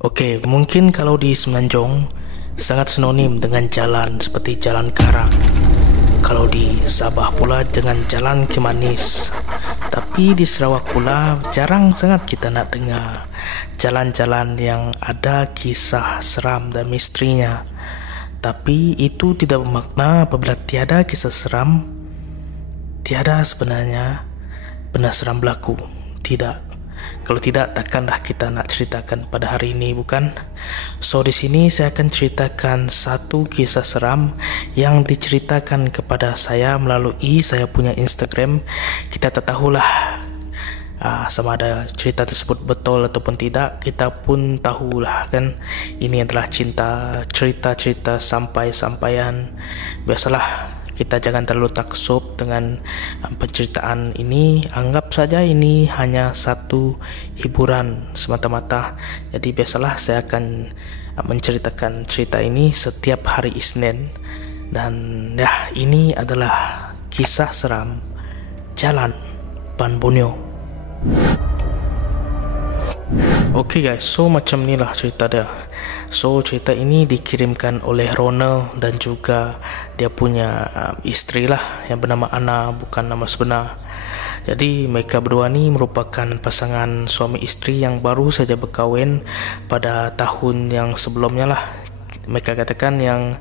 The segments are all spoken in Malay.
Oke, mungkin kalau di Semenanjung sangat sinonim dengan jalan seperti Jalan Karak. Kalau di Sabah pula dengan Jalan Kimanis. Tapi di Sarawak pula jarang sangat kita nak dengar jalan-jalan yang ada kisah seram dan misterinya. Tapi itu tidak bermakna apabila tiada kisah seram, tiada sebenarnya benda seram berlaku. Tidak. Kalau tidak, takkanlah kita nak ceritakan pada hari ini, bukan? So di sini saya akan ceritakan satu kisah seram yang diceritakan kepada saya melalui saya punya Instagram. Kita tak tahulah sama ada cerita tersebut betul ataupun tidak. Kita pun tahulah kan, ini adalah cerita-cerita sampai-sampaian. Biasalah, kita jangan terlalu taksub dengan penceritaan ini. Anggap saja ini hanya satu hiburan semata-mata. Jadi biasalah saya akan menceritakan cerita ini setiap hari Isnin. Dan ya, ini adalah kisah seram Jalan Pan Borneo. Okay guys, so macam ni lah cerita dia. So cerita ini dikirimkan oleh Ronald dan juga dia punya isteri lah yang bernama Ana, bukan nama sebenar. Jadi mereka berdua ni merupakan pasangan suami isteri yang baru saja berkahwin pada tahun yang sebelumnya lah. Mereka katakan yang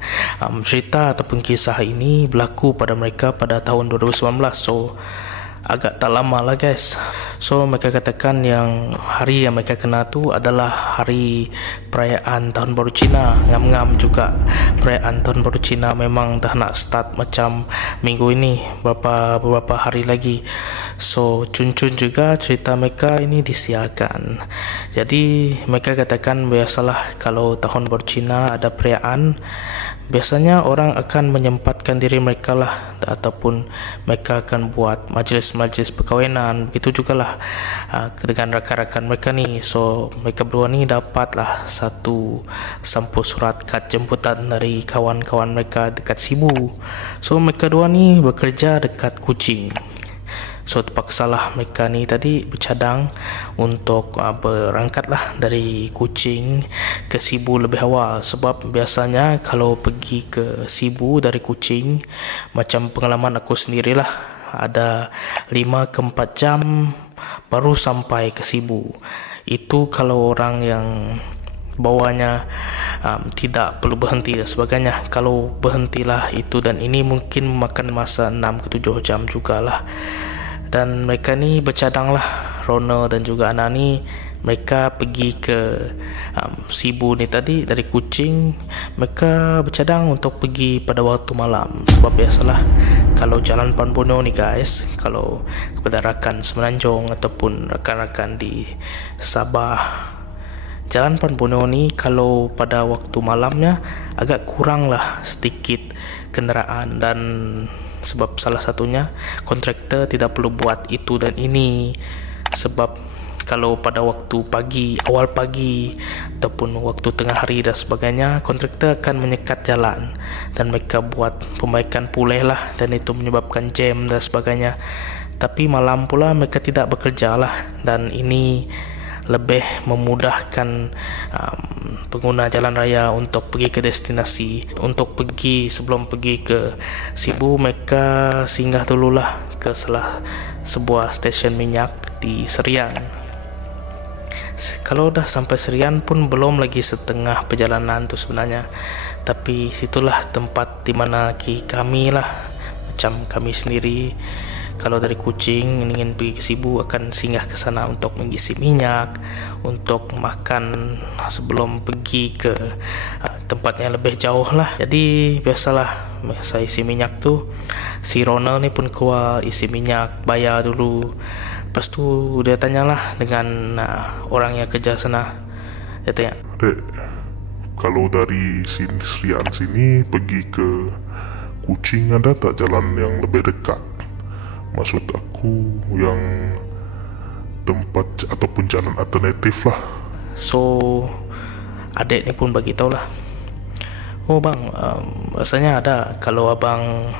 cerita ataupun kisah ini berlaku pada mereka pada tahun 2019. So agak tak lama lah guys. So mereka katakan yang hari yang mereka kena tu adalah hari perayaan Tahun Baru Cina. Ngam-ngam juga perayaan Tahun Baru Cina memang dah nak start macam minggu ini, beberapa hari lagi. So cun-cun juga cerita mereka ini disiarkan. Jadi mereka katakan biasalah kalau Tahun Baru Cina ada perayaan, biasanya orang akan menyempatkan diri mereka lah, ataupun mereka akan buat majlis-majlis perkahwinan. Begitu jugalah dengan rakan-rakan mereka ni. So mereka berdua ni dapatlah satu sampul surat kad jemputan dari kawan-kawan mereka dekat Sibu. So mereka dua ni bekerja dekat Kuching. So terpaksalah mereka ni tadi bercadang untuk berangkatlah dari Kuching ke Sibu lebih awal. Sebab biasanya kalau pergi ke Sibu dari Kuching, macam pengalaman aku sendirilah, ada 5 ke 4 jam baru sampai ke Sibu. Itu kalau orang yang bawanya tidak perlu berhenti dan sebagainya. Kalau berhentilah itu dan ini mungkin memakan masa 6 ke 7 jam jugalah. Dan mereka ni bercadang lah, Ronald dan juga Ana ni. Mereka pergi ke Sibu ni tadi dari Kuching. Mereka bercadang untuk pergi pada waktu malam. Sebab biasalah kalau Jalan Pan Borneo ni guys, kalau kepada rakan Semenanjung ataupun rakan-rakan di Sabah, Jalan Pan Borneo ni kalau pada waktu malamnya agak kurang lah sedikit kenderaan. Dan sebab salah satunya kontraktor tidak perlu buat itu dan ini. Sebab kalau pada waktu pagi, awal pagi ataupun waktu tengah hari dan sebagainya, kontraktor akan menyekat jalan dan mereka buat perbaikan pulih lah, dan itu menyebabkan jam dan sebagainya. Tapi malam pula mereka tidak bekerja lah, dan ini lebih memudahkan pengguna jalan raya untuk pergi ke destinasi. Untuk pergi, sebelum pergi ke Sibu, mereka singgah dululah ke salah sebuah stesen minyak di Serian. Kalau dah sampai Serian pun belum lagi setengah perjalanan tu sebenarnya. Tapi situlah tempat di mana kami lah, macam kami sendiri, kalau dari Kuching ingin pergi ke Sibu akan singgah ke sana untuk mengisi minyak, untuk makan sebelum pergi ke tempat yang lebih jauh lah. Jadi biasalah saya isi minyak tu, si Ronald ni pun keluar isi minyak, bayar dulu. Lepas tu dia tanyalah dengan orang yang kerja sana. Dia tanya, "Dek, kalau dari Serian sini pergi ke Kuching ada tak jalan yang lebih dekat? Maksud aku yang tempat ataupun jalan alternatif lah." So adik ni pun bagi tahu lah, "Oh bang, rasanya ada. Kalau abang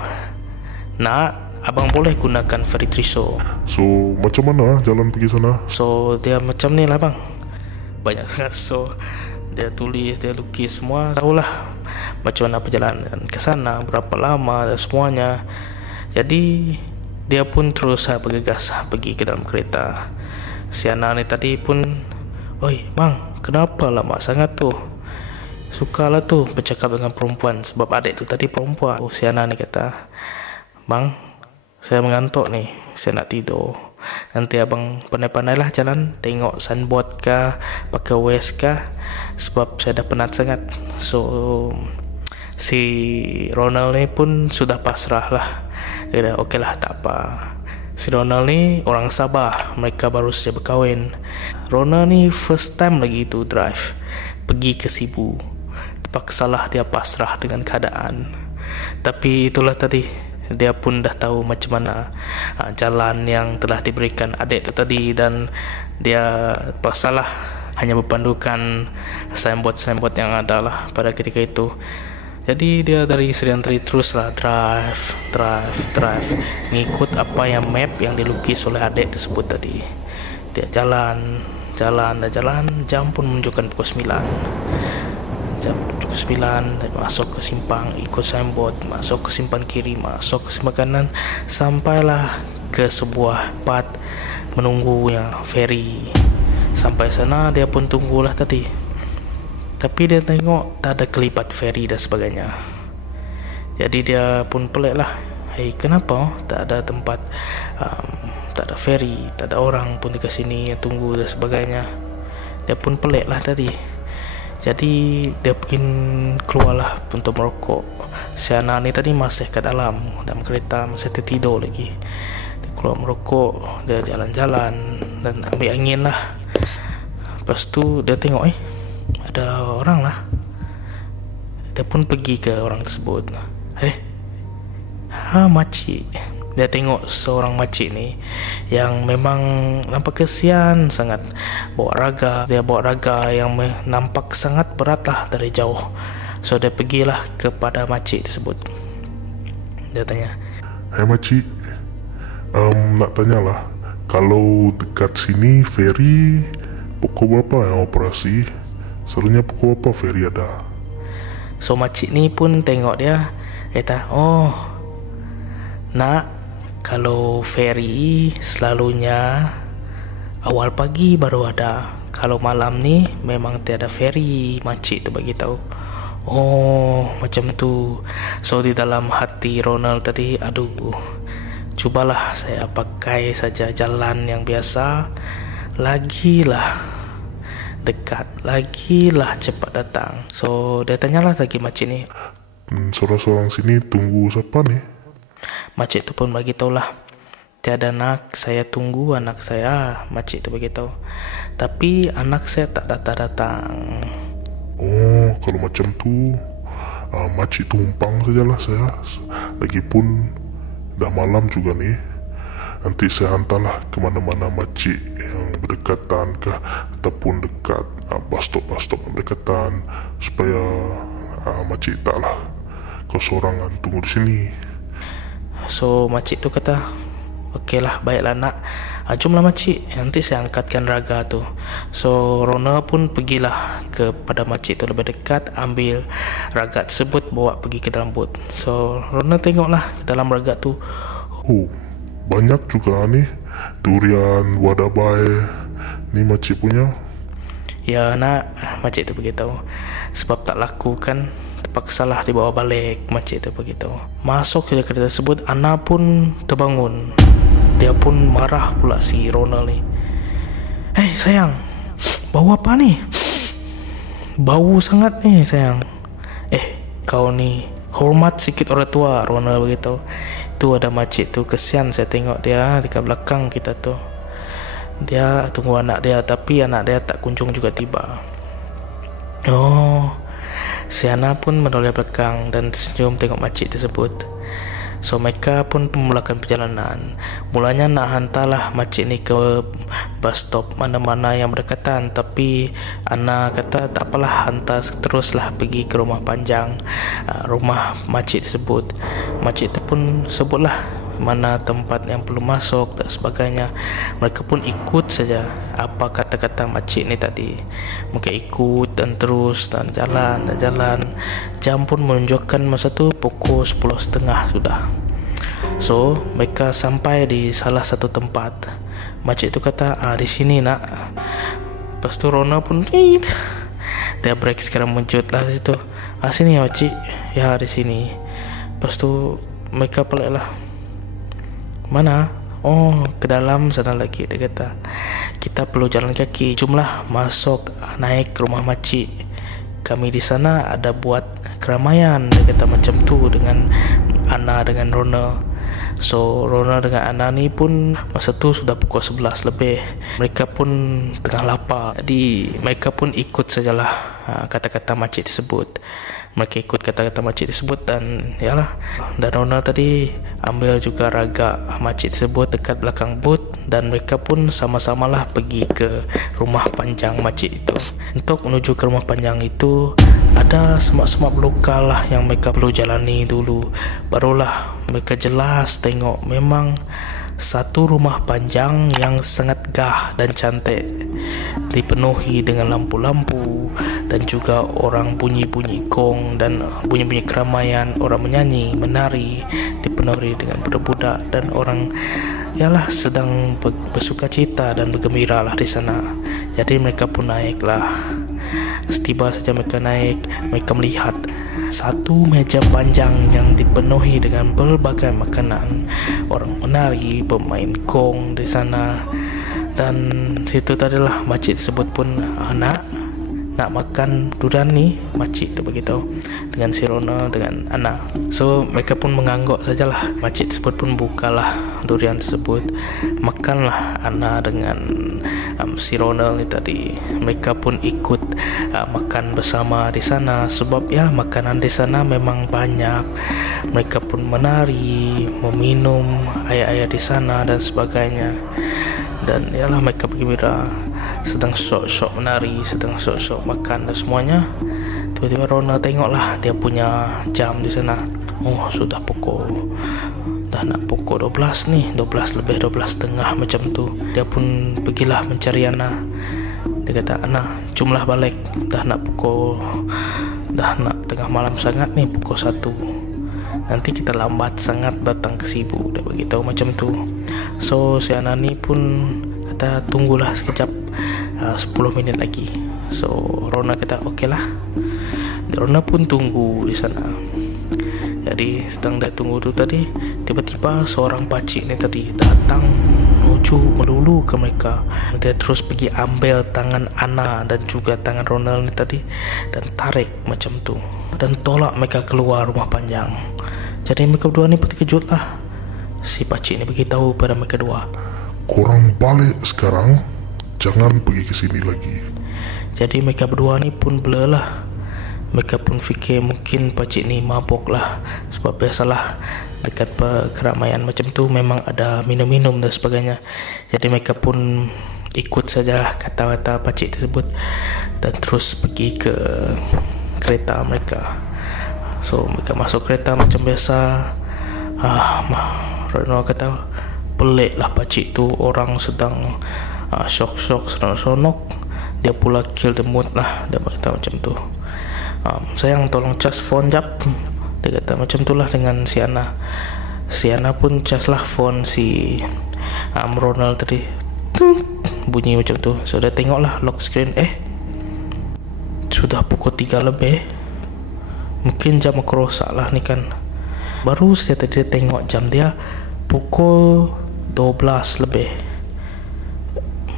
nak, abang boleh gunakan ferry Triso." So macam mana jalan pergi sana? So dia macam ni lah bang. banyak sangat. So dia tulis, dia lukis semua, tahulah macam mana perjalanan ke sana, berapa lama dan semuanya. Jadi dia pun terus bergegas pergi ke dalam kereta. Si anak ni tadi pun, "Oi bang, kenapa lama sangat tu? Sukalah tu bercakap dengan perempuan." Sebab adik tu tadi perempuan. Si anak ni kata, "Bang, saya mengantuk ni, saya nak tidur. Nanti abang pandai-pandailah jalan, tengok signboard kah, pakai Waze kah, sebab saya dah penat sangat." So si Ronald ni pun sudah pasrah lah. Dia kata, "Okey lah, tak apa." Si Ronald ni orang Sabah, mereka baru saja berkahwin. Ronald ni first time lagi tu drive pergi ke Sibu. Terpaksalah dia pasrah dengan keadaan. Tapi itulah tadi, dia pun dah tahu macam mana jalan yang telah diberikan adik tu tadi, dan dia terpaksalah hanya berpandukan signboard yang ada lah pada ketika itu. Jadi dia dari Serian Teri teruslah drive, ngikut apa yang map yang dilukis oleh adik tersebut tadi. Dia jalan, jam pun menunjukkan pukul 9. Jam pukul 9, dia masuk ke simpang, ikut signboard, masuk ke simpang kiri, masuk ke simpang kanan, sampailah ke sebuah tempat menunggu yang ferry. Sampai sana dia pun tunggulah tadi. Tapi dia tengok tak ada kelipat ferry dan sebagainya. Jadi dia pun pelik lah. Kenapa tak ada tempat, tak ada ferry, tak ada orang pun dekat sini yang tunggu dan sebagainya. Dia pun pelik lah tadi. Jadi dia pergi keluarlah untuk merokok. Si anak ni tadi masih kat dalam kereta, masih tertidur lagi. Dia keluar merokok, dia jalan-jalan dan ambil angin lah. Lepas tu dia tengok ada orang lah. Dia pun pergi ke orang tersebut. Makcik. Dia tengok seorang makcik ni yang memang nampak kesian sangat, Dia bawa raga yang nampak sangat berat lah dari jauh. So dia pergilah kepada makcik tersebut. Dia tanya, Makcik, nak tanyalah, kalau dekat sini ferry pukul berapa yang operasi? Serunya pukul berapa ferry ada? So makcik ni pun tengok dia, kata, nak, kalau ferry selalunya awal pagi baru ada. Kalau malam ni memang tiada ferry, makcik tu bagi tahu. Macam tu. So di dalam hati Ronald tadi, cubalah saya pakai saja jalan yang biasa, lagilah dekat, lagilah cepat datang. So dia tanyalah lagi makcik ni, Seorang-seorang sini tunggu siapa ni? Makcik tu pun bagi tahulah, tiada nak, saya tunggu anak saya. Makcik tu bagi tahu, tapi anak saya tak datang-datang. Kalau macam tu, makcik tumpang sajalah saya. Lagipun dah malam juga ni. Nanti saya hantarlah ke mana-mana makcik yang berdekatan kah, ataupun dekat bus stop yang berdekatan, supaya makcik taklah kau seorangan tunggu di sini. So makcik tu kata, okeylah, baiklah nak, jomlah makcik, nanti saya angkatkan raga tu. So Rona pun pergilah kepada makcik tu lebih dekat, ambil raga tersebut, bawa pergi ke dalam bot. So Rona tengoklah dalam raga tu, banyak juga ni durian, wadabai. Ni makcik punya? Ya nak, makcik tu beritahu. Sebab tak laku kan, terpaksalah dibawa balik, makcik tu beritahu. Masuk ke kereta tersebut, Ana pun terbangun. Dia pun marah pula si Ronald ni. Sayang, bau apa ni? Bau sangat ni sayang. Kau ni hormat sikit orang tua, Ronald beritahu. Tu ada makcik tu, kesian saya tengok dia dekat belakang kita tu. Dia tunggu anak dia, tapi anak dia tak kunjung juga tiba. Si Ana pun menoleh belakang dan tersenyum tengok makcik tersebut. So mereka pun memulakan perjalanan. Mulanya nak hantarlah makcik ni ke bus stop mana-mana yang berdekatan, tapi Ana kata tak apalah, hantar teruslah pergi ke rumah panjang, rumah makcik tersebut. Makcik tu pun sebutlah mana tempat yang perlu masuk dan sebagainya. Mereka pun ikut saja apa kata-kata makcik ni tadi. Mereka ikut dan terus dan jalan. Jam pun menunjukkan masa tu pukul 10.30 sudah. So mereka sampai di salah satu tempat. Makcik tu kata, di sini nak. Lepas tu Rona pun dia break sekarang muncul lah situ. Sini ya makcik. Ya di sini. Lepas tu mereka pelik lah. Mana? Oh, ke dalam sana lagi. Dia kata, kita perlu jalan kaki. Jomlah masuk naik ke rumah makcik. Kami di sana ada buat keramaian. Dia kata macam tu dengan Ana dengan Rona. So Rona dengan Ana ni pun masa tu sudah pukul 11 lebih. Mereka pun tengah lapar. Jadi mereka pun ikut sajalah kata-kata makcik tersebut. Mereka ikut kata-kata makcik tersebut dan yalah. Dan Rona tadi ambil juga ragak makcik tersebut dekat belakang booth. Dan mereka pun sama-samalah pergi ke rumah panjang makcik itu. Untuk menuju ke rumah panjang itu ada semak-semak lokal lah yang mereka perlu jalani dulu. Barulah mereka jelas tengok memang satu rumah panjang yang sangat gah dan cantik, dipenuhi dengan lampu-lampu dan juga orang bunyi-bunyi gong dan bunyi-bunyi keramaian, orang menyanyi, menari, dipenuhi dengan budak-budak dan orang yalah sedang bersukacita dan bergembira lah di sana. Jadi mereka pun naiklah. Setiba saja mereka naik, mereka melihat satu meja panjang yang dipenuhi dengan berbagai makanan. Orang menari, bermain gong di sana. Dan situ tadilah makcik tersebut pun, nak makan durian ni. Makcik tu beritahu dengan si Rona dengan Ana. So mereka pun mengangguk sajalah. Makcik tersebut pun bukalah durian tersebut. Makanlah Ana dengan si Rona ni tadi. Mereka pun ikut makan bersama di sana. Sebab ya makanan di sana memang banyak. Mereka pun menari, meminum air-air di sana dan sebagainya. Dan yalah mereka bergembira, sedang syok-syok menari, sedang syok-syok makan dan semuanya. Tiba-tiba Rona tengoklah dia punya jam di sana. Oh, sudah nak pukul 12 nih, 12 lebih 12.30 macam tu. Dia pun pergilah mencari Ana. Dia kata, Ana, jomlah balik. Dah nak tengah malam sangat nih, pukul 1. Nanti kita lambat sangat datang ke Sibu. Dia beritahu macam tu. So si Ana ni pun kata tunggulah sekejap, 10 minit lagi. So Rona kata okey lah. Rona pun tunggu di sana. Jadi sedang dia tunggu tu tadi, tiba-tiba seorang pakcik ni tadi datang menuju melulu ke mereka. Dia terus pergi ambil tangan Ana dan juga tangan Ronald ni tadi dan tarik macam tu dan tolak mereka keluar rumah panjang. Jadi mereka berdua ni pun terkejut lah. Si pakcik ni beritahu pada mereka dua, korang balik sekarang, jangan pergi ke sini lagi. Jadi mereka berdua ni pun blur lah. Mereka pun fikir mungkin pakcik ni mabuk lah. Sebab biasalah dekat keramaian macam tu memang ada minum-minum dan sebagainya. Jadi mereka pun ikut sajalah kata-kata pakcik tersebut dan terus pergi ke kereta mereka. So mereka masuk kereta macam biasa. Rona kata pelik lah pakcik tu, orang sedang syok-syok, seronok. Dia pula kill the mood lah. Dia berkata macam tu, sayang tolong cas phone jap. Dia kata macam tu lah dengan si Ana. Si Ana pun cas lah phone si Ronald tadi. Bunyi macam tu. So dia tengok lah lock screen. Sudah pukul 3 lebih. Mungkin jam aku rosak lah ni kan. Baru saja tadi dia tengok jam dia pukul 12 lebih.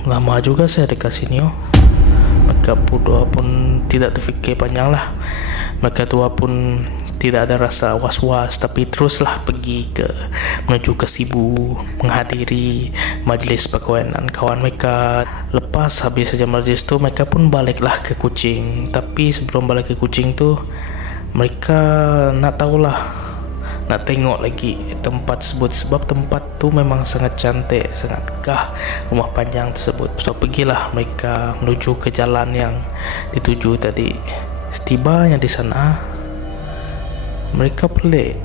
Lama juga saya dekat sini. Mereka berdua pun tidak terfikir panjang lah. Mereka dua pun tidak ada rasa was-was, tapi teruslah pergi menuju ke Sibu, menghadiri majlis perkahwinan kawan mereka. Lepas habis saja majlis tu, mereka pun baliklah ke Kuching. Tapi sebelum balik ke Kuching tu, mereka nak tengok lagi tempat tersebut. Sebab tempat tu memang sangat cantik, sangat gah rumah panjang tersebut. So pergilah mereka menuju ke jalan yang dituju tadi. Setibanya di sana, mereka pelik,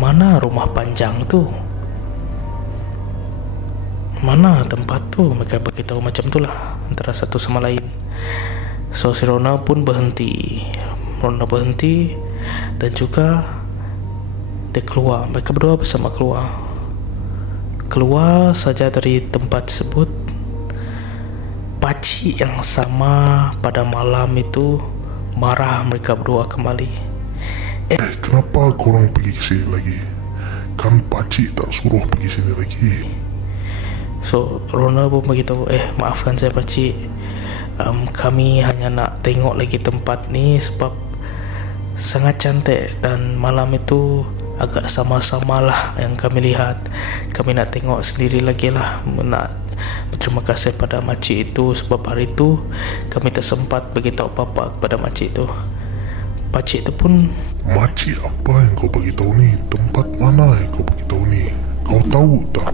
mana rumah panjang tu? mana tempat tu. Mereka beritahu macam tu lah antara satu sama lain. So si Rona pun berhenti dan juga dia keluar. Mereka berdua bersama keluar saja dari tempat tersebut. Pakcik yang sama pada malam itu marah mereka berdua kembali. Kenapa korang pergi ke sini lagi? Kan pakcik tak suruh pergi sini lagi. So Rona pun beritahu, maafkan saya pakcik, kami hanya nak tengok lagi tempat ni sebab sangat cantik dan malam itu agak sama-sama lah yang kami lihat. Kami nak tengok sendiri lagi lah. Nak berterima kasih pada makcik itu sebab hari itu kami tak sempat beritahu apa-apa kepada makcik itu. Pakcik itu pun, makcik apa yang kau beritahu ni? Tempat mana yang kau beritahu ni? Kau tahu tak?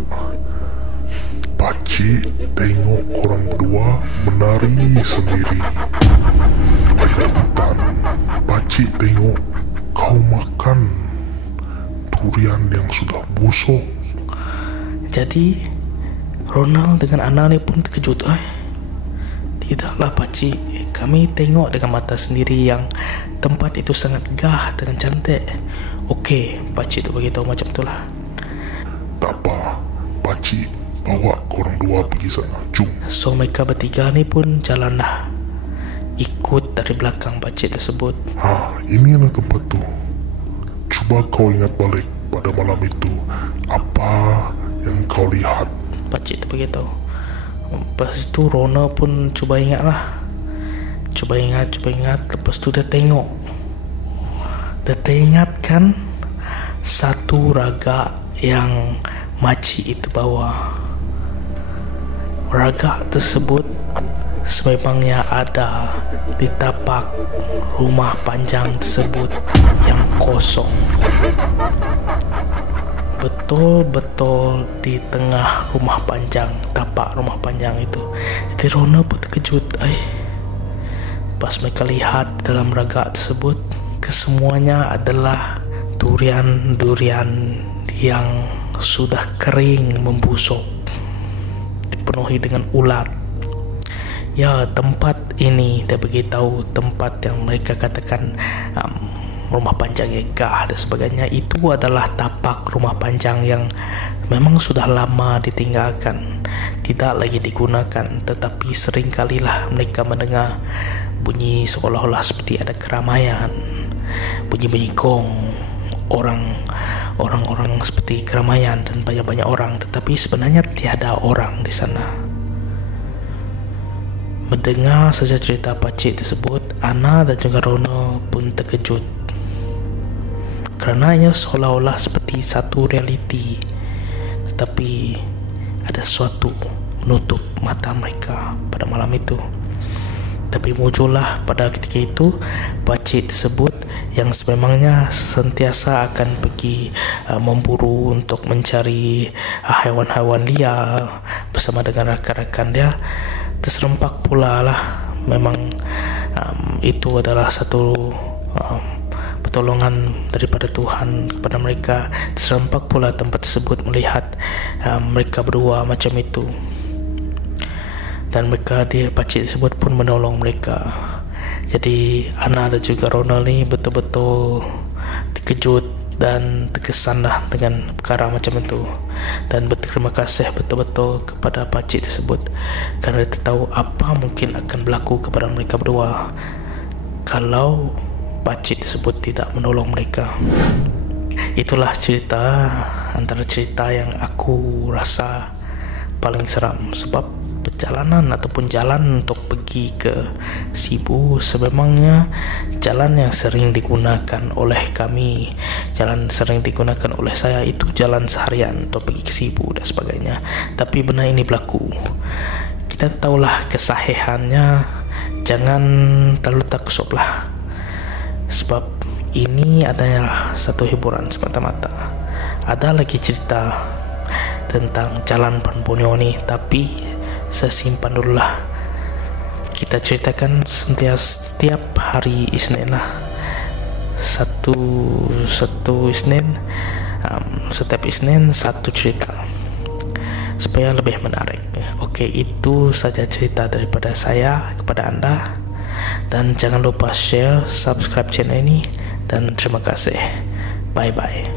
Pakcik tengok korang berdua menari sendiri dekat hutan. Pakcik tengok kau makan durian yang sudah busuk. Jadi Ronald dengan Ana ni pun terkejut. Tidaklah pakcik, kami tengok dengan mata sendiri yang tempat itu sangat megah dan cantik. Okey, pakcik tu beritahu macam itulah. Tak apa, pakcik bawa korang dua pergi sana, jom. So mereka bertiga ni pun jalanlah, ikut dari belakang pakcik tersebut. Inilah tempat tu. Cuba kau ingat balik pada malam itu, apa yang kau lihat? Pakcik tu beritahu. Lepas tu Rona pun cuba ingat. Lepas tu dia tengok, dia teringatkan satu ragak yang makcik itu bawa. Ragak tersebut sememangnya ada di tapak rumah panjang tersebut yang kosong, betul-betul di tengah rumah panjang, tapak rumah panjang itu. Jadi Rona pun terkejut. Pas mereka lihat dalam ragak tersebut, kesemuanya adalah durian-durian yang sudah kering membusuk, dipenuhi dengan ulat. Ya, tempat ini dia beritahu, tempat yang mereka katakan rumah panjang Eka dan sebagainya, itu adalah tapak rumah panjang yang memang sudah lama ditinggalkan, tidak lagi digunakan. Tetapi seringkalilah mereka mendengar bunyi seolah-olah seperti ada keramaian, bunyi-bunyi gong, orang-orang seperti keramaian dan banyak-banyak orang, tetapi sebenarnya tiada orang di sana. Mendengar saja cerita pakcik tersebut, Ana dan juga Ronald pun terkejut, kerana ia seolah-olah seperti satu realiti, tetapi ada sesuatu menutup mata mereka pada malam itu. Tapi muncullah pada ketika itu pakcik tersebut yang sememangnya sentiasa akan pergi memburu untuk mencari haiwan-haiwan liar bersama dengan rakan-rakan dia. Terserempak pula lah, memang itu adalah satu pertolongan daripada Tuhan kepada mereka. Terserempak pula tempat tersebut melihat mereka berdua macam itu, dan pakcik tersebut pun menolong mereka. Jadi Ana dan juga Ronald ni betul-betul terkejut dan terkesan lah dengan perkara macam itu, dan berterima kasih betul-betul kepada pakcik tersebut kerana dia tahu apa mungkin akan berlaku kepada mereka berdua kalau pakcik tersebut tidak menolong mereka. Itulah antara cerita yang aku rasa paling seram, sebab perjalanan ataupun jalan untuk pergi ke Sibu sememangnya jalan yang sering digunakan oleh kami, jalan sering digunakan oleh saya, itu jalan seharian untuk pergi ke Sibu dan sebagainya. Tapi benda ini berlaku, kita tahulah kesahihannya, jangan terlalu taksub lah, sebab ini adalah satu hiburan semata-mata. Ada lagi cerita tentang jalan Panponyo ni, tapi saya simpan dulu lah. Kita ceritakan setiap hari Isnin lah, satu Isnin, setiap Isnin satu cerita. supaya lebih menarik. Oke, itu saja cerita daripada saya kepada Anda, dan jangan lupa share, subscribe channel ini, dan terima kasih. Bye bye.